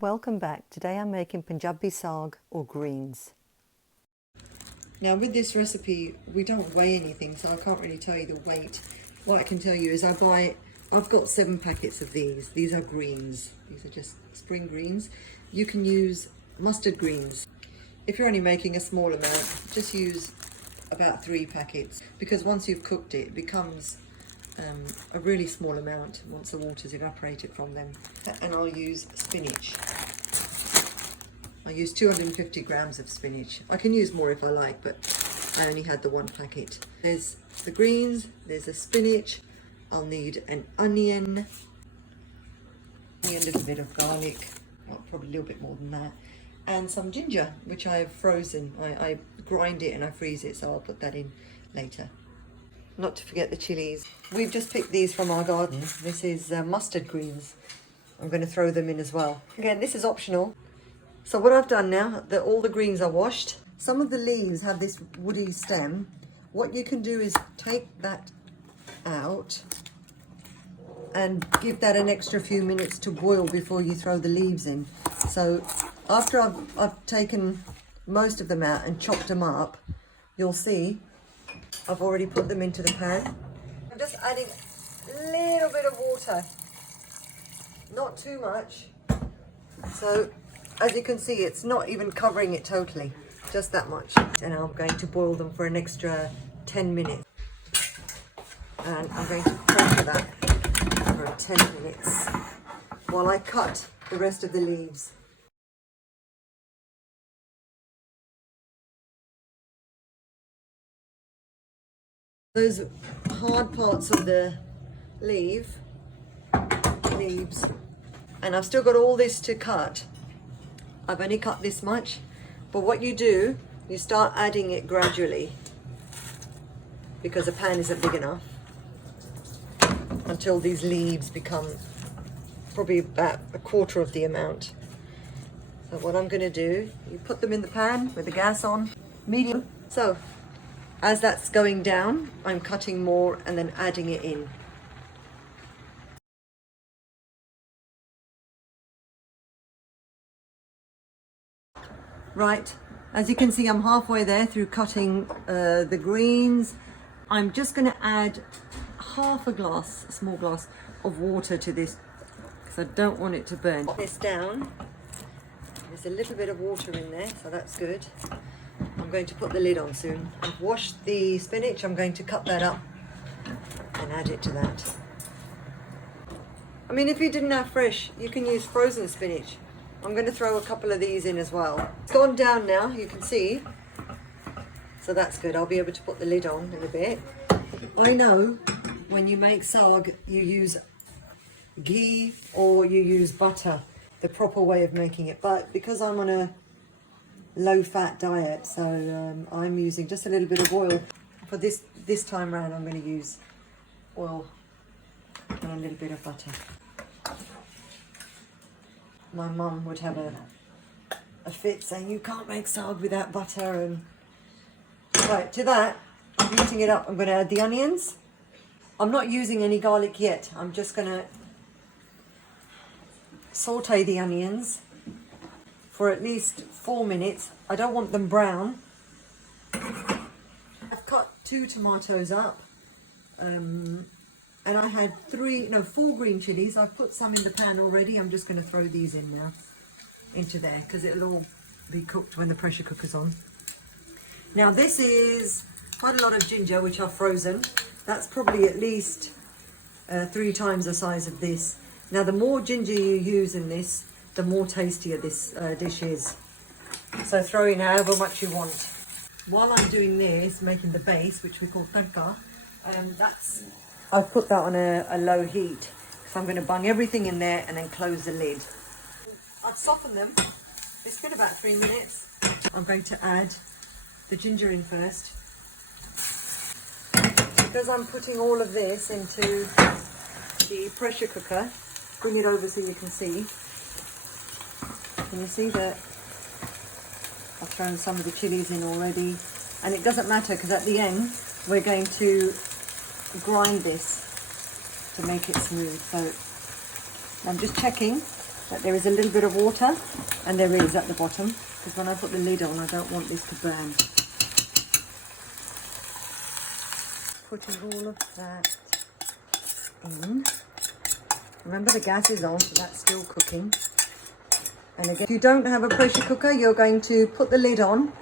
Welcome back. Today I'm making Punjabi saag or greens. Now with this recipe, we don't weigh anything, so I can't really tell you the weight. What I can tell you is I've got 7 packets of these. These are greens. These are just spring greens. You can use mustard greens. If you're only making a small amount, just use about 3 packets, because once you've cooked it, it becomes a really small amount once the water's evaporated from them. And I'll use spinach. I use 250 grams of spinach. I can use more if I like, but I only had the 1 packet. There's the greens, there's the spinach. I'll need an onion, a little bit of garlic, well, probably a little bit more than that, and some ginger, which I have frozen. I grind it and I freeze it, so I'll put that in later. Not to forget the chilies. We've just picked these from our garden. This is mustard greens. I'm going to throw them in as well. Again, this is optional. So what I've done now, that all the greens are washed. Some of the leaves have this woody stem. What you can do is take that out and give that an extra few minutes to boil before you throw the leaves in. So after I've taken most of them out and chopped them up, you'll see I've already put them into the pan. I'm just adding a little bit of water, not too much. So as you can see, it's not even covering it totally, just that much. And I'm going to boil them for an extra 10 minutes. And I'm going to cover that for 10 minutes while I cut the rest of the leaves. Those hard parts of the leaves, and I've still got all this to cut. I've only cut this much, but what you do, you start adding it gradually, because the pan isn't big enough, until these leaves become probably about a quarter of the amount. So what I'm going to do, you put them in the pan with the gas on, medium. So as that's going down, I'm cutting more and then adding it in. Right, as you can see, I'm halfway there through cutting the greens. I'm just going to add half a glass, a small glass of water to this, because I don't want it to burn. Put this down. There's a little bit of water in there, so that's good. I'm going to put the lid on soon. I've washed the spinach. I'm going to cut that up and add it to that. I mean, if you didn't have fresh, you can use frozen spinach. I'm going to throw a couple of these in as well. It's gone down now, you can see. So that's good. I'll be able to put the lid on in a bit. I know when you make saag, you use ghee or you use butter, the proper way of making it. But because I'm on a low-fat diet, so I'm using just a little bit of oil. For this time round, I'm going to use oil and a little bit of butter. My mum would have a fit saying, you can't make saag without butter. And right, to that, I'm heating it up. I'm going to add the onions. I'm not using any garlic yet. I'm just going to saute the onions for at least 4 minutes. I don't want them brown. I've cut 2 tomatoes up, and I had 4 green chilies. I've put some in the pan already. I'm just going to throw these in now into there, because it'll all be cooked when the pressure cooker's on. Now this is quite a lot of ginger, which I've frozen. That's probably at least 3 times the size of this. Now the more ginger you use in this, the more tastier this dish is. So throw in however much you want. While I'm doing this, making the base, which we call tadka, I've put that on a low heat. So I'm going to bung everything in there and then close the lid. I've softened them. It's been about 3 minutes. I'm going to add the ginger in first. Because I'm putting all of this into the pressure cooker, bring it over so you can see. Can you see that I've thrown some of the chilies in already? And it doesn't matter, because at the end we're going to grind this to make it smooth. So I'm just checking that there is a little bit of water, and there is at the bottom, because when I put the lid on, I don't want this to burn. Putting all of that in. Remember the gas is on, so that's still cooking. And again, if you don't have a pressure cooker, you're going to put the lid on,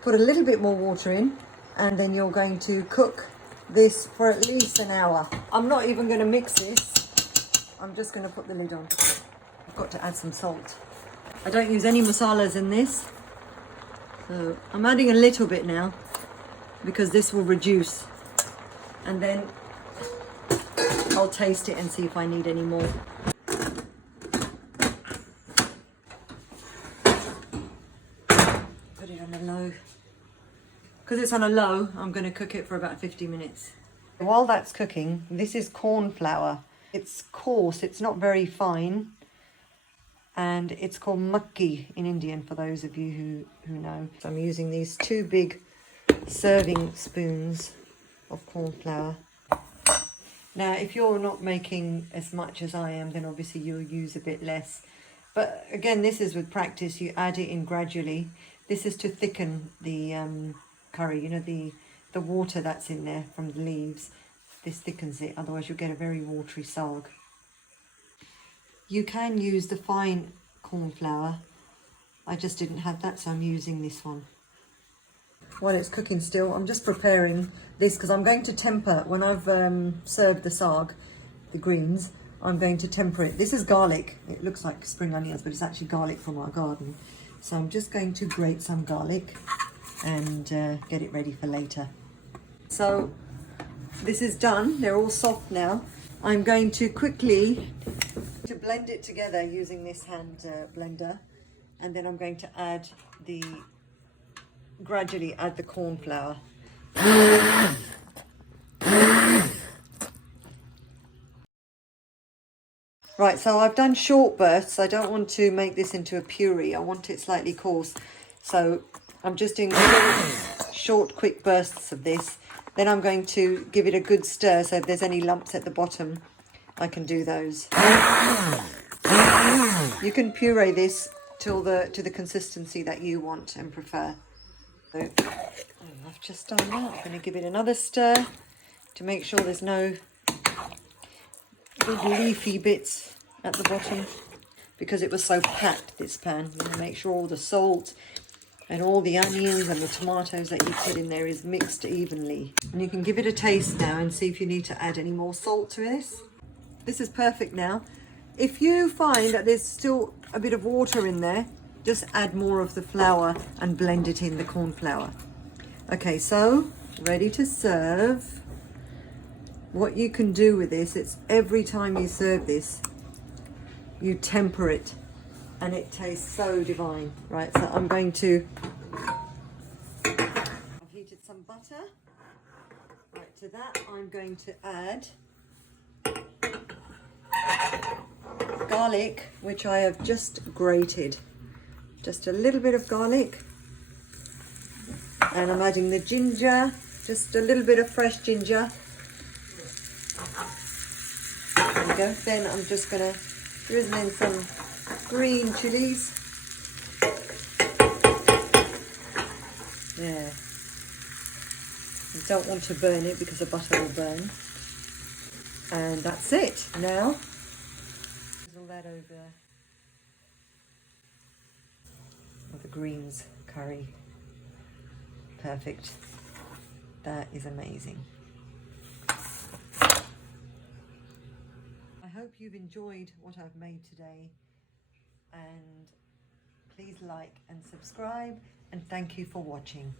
put a little bit more water in, and then you're going to cook this for at least an hour. I'm not even going to mix this. I'm just going to put the lid on. I've got to add some salt. I don't use any masalas in this. So I'm adding a little bit now because this will reduce. And then I'll taste it and see if I need any more. Put it on a low. Because it's on a low, I'm going to cook it for about 50 minutes. While that's cooking, this is corn flour. It's coarse, it's not very fine. And it's called Makki in Indian, for those of you who know. So I'm using these 2 big serving spoons of corn flour. Now, if you're not making as much as I am, then obviously you'll use a bit less. But again, this is with practice. You add it in gradually. This is to thicken the curry, you know, the water that's in there from the leaves. This thickens it, otherwise you'll get a very watery saag. You can use the fine corn flour. I just didn't have that, so I'm using this one. While it's cooking still, I'm just preparing this because I'm going to temper, when I've served the saag, the greens, I'm going to temper it. This is garlic. It looks like spring onions, but it's actually garlic from our garden. So I'm just going to grate some garlic and get it ready for later. So this is done. They're all soft now. I'm going to quickly blend it together using this hand blender, and then I'm going to gradually add the corn flour. Right, so I've done short bursts. I don't want to make this into a puree. I want it slightly coarse. So I'm just doing short, quick bursts of this. Then I'm going to give it a good stir, so if there's any lumps at the bottom, I can do those. You can puree this to the consistency that you want and prefer. So I've just done that. I'm going to give it another stir to make sure there's no big leafy bits at the bottom, because it was so packed, this pan. You want to make sure all the salt and all the onions and the tomatoes that you put in there is mixed evenly. And you can give it a taste now and see if you need to add any more salt to this. This is perfect now. If you find that there's still a bit of water in there, just add more of the flour and blend it in, the corn flour. Okay, so ready to serve. What you can do with this, it's every time you serve this, you temper it and it tastes so divine. Right, so I'm going to, I've heated some butter. Right, to that I'm going to add garlic, which I have just grated. Just a little bit of garlic. And I'm adding the ginger, just a little bit of fresh ginger. There we go. Then I'm just going to drizzle in some green chilies. There. You don't want to burn it because the butter will burn. And that's it. Now, drizzle that over the greens curry. Perfect. That is amazing. I hope you've enjoyed what I've made today, and please like and subscribe, and thank you for watching.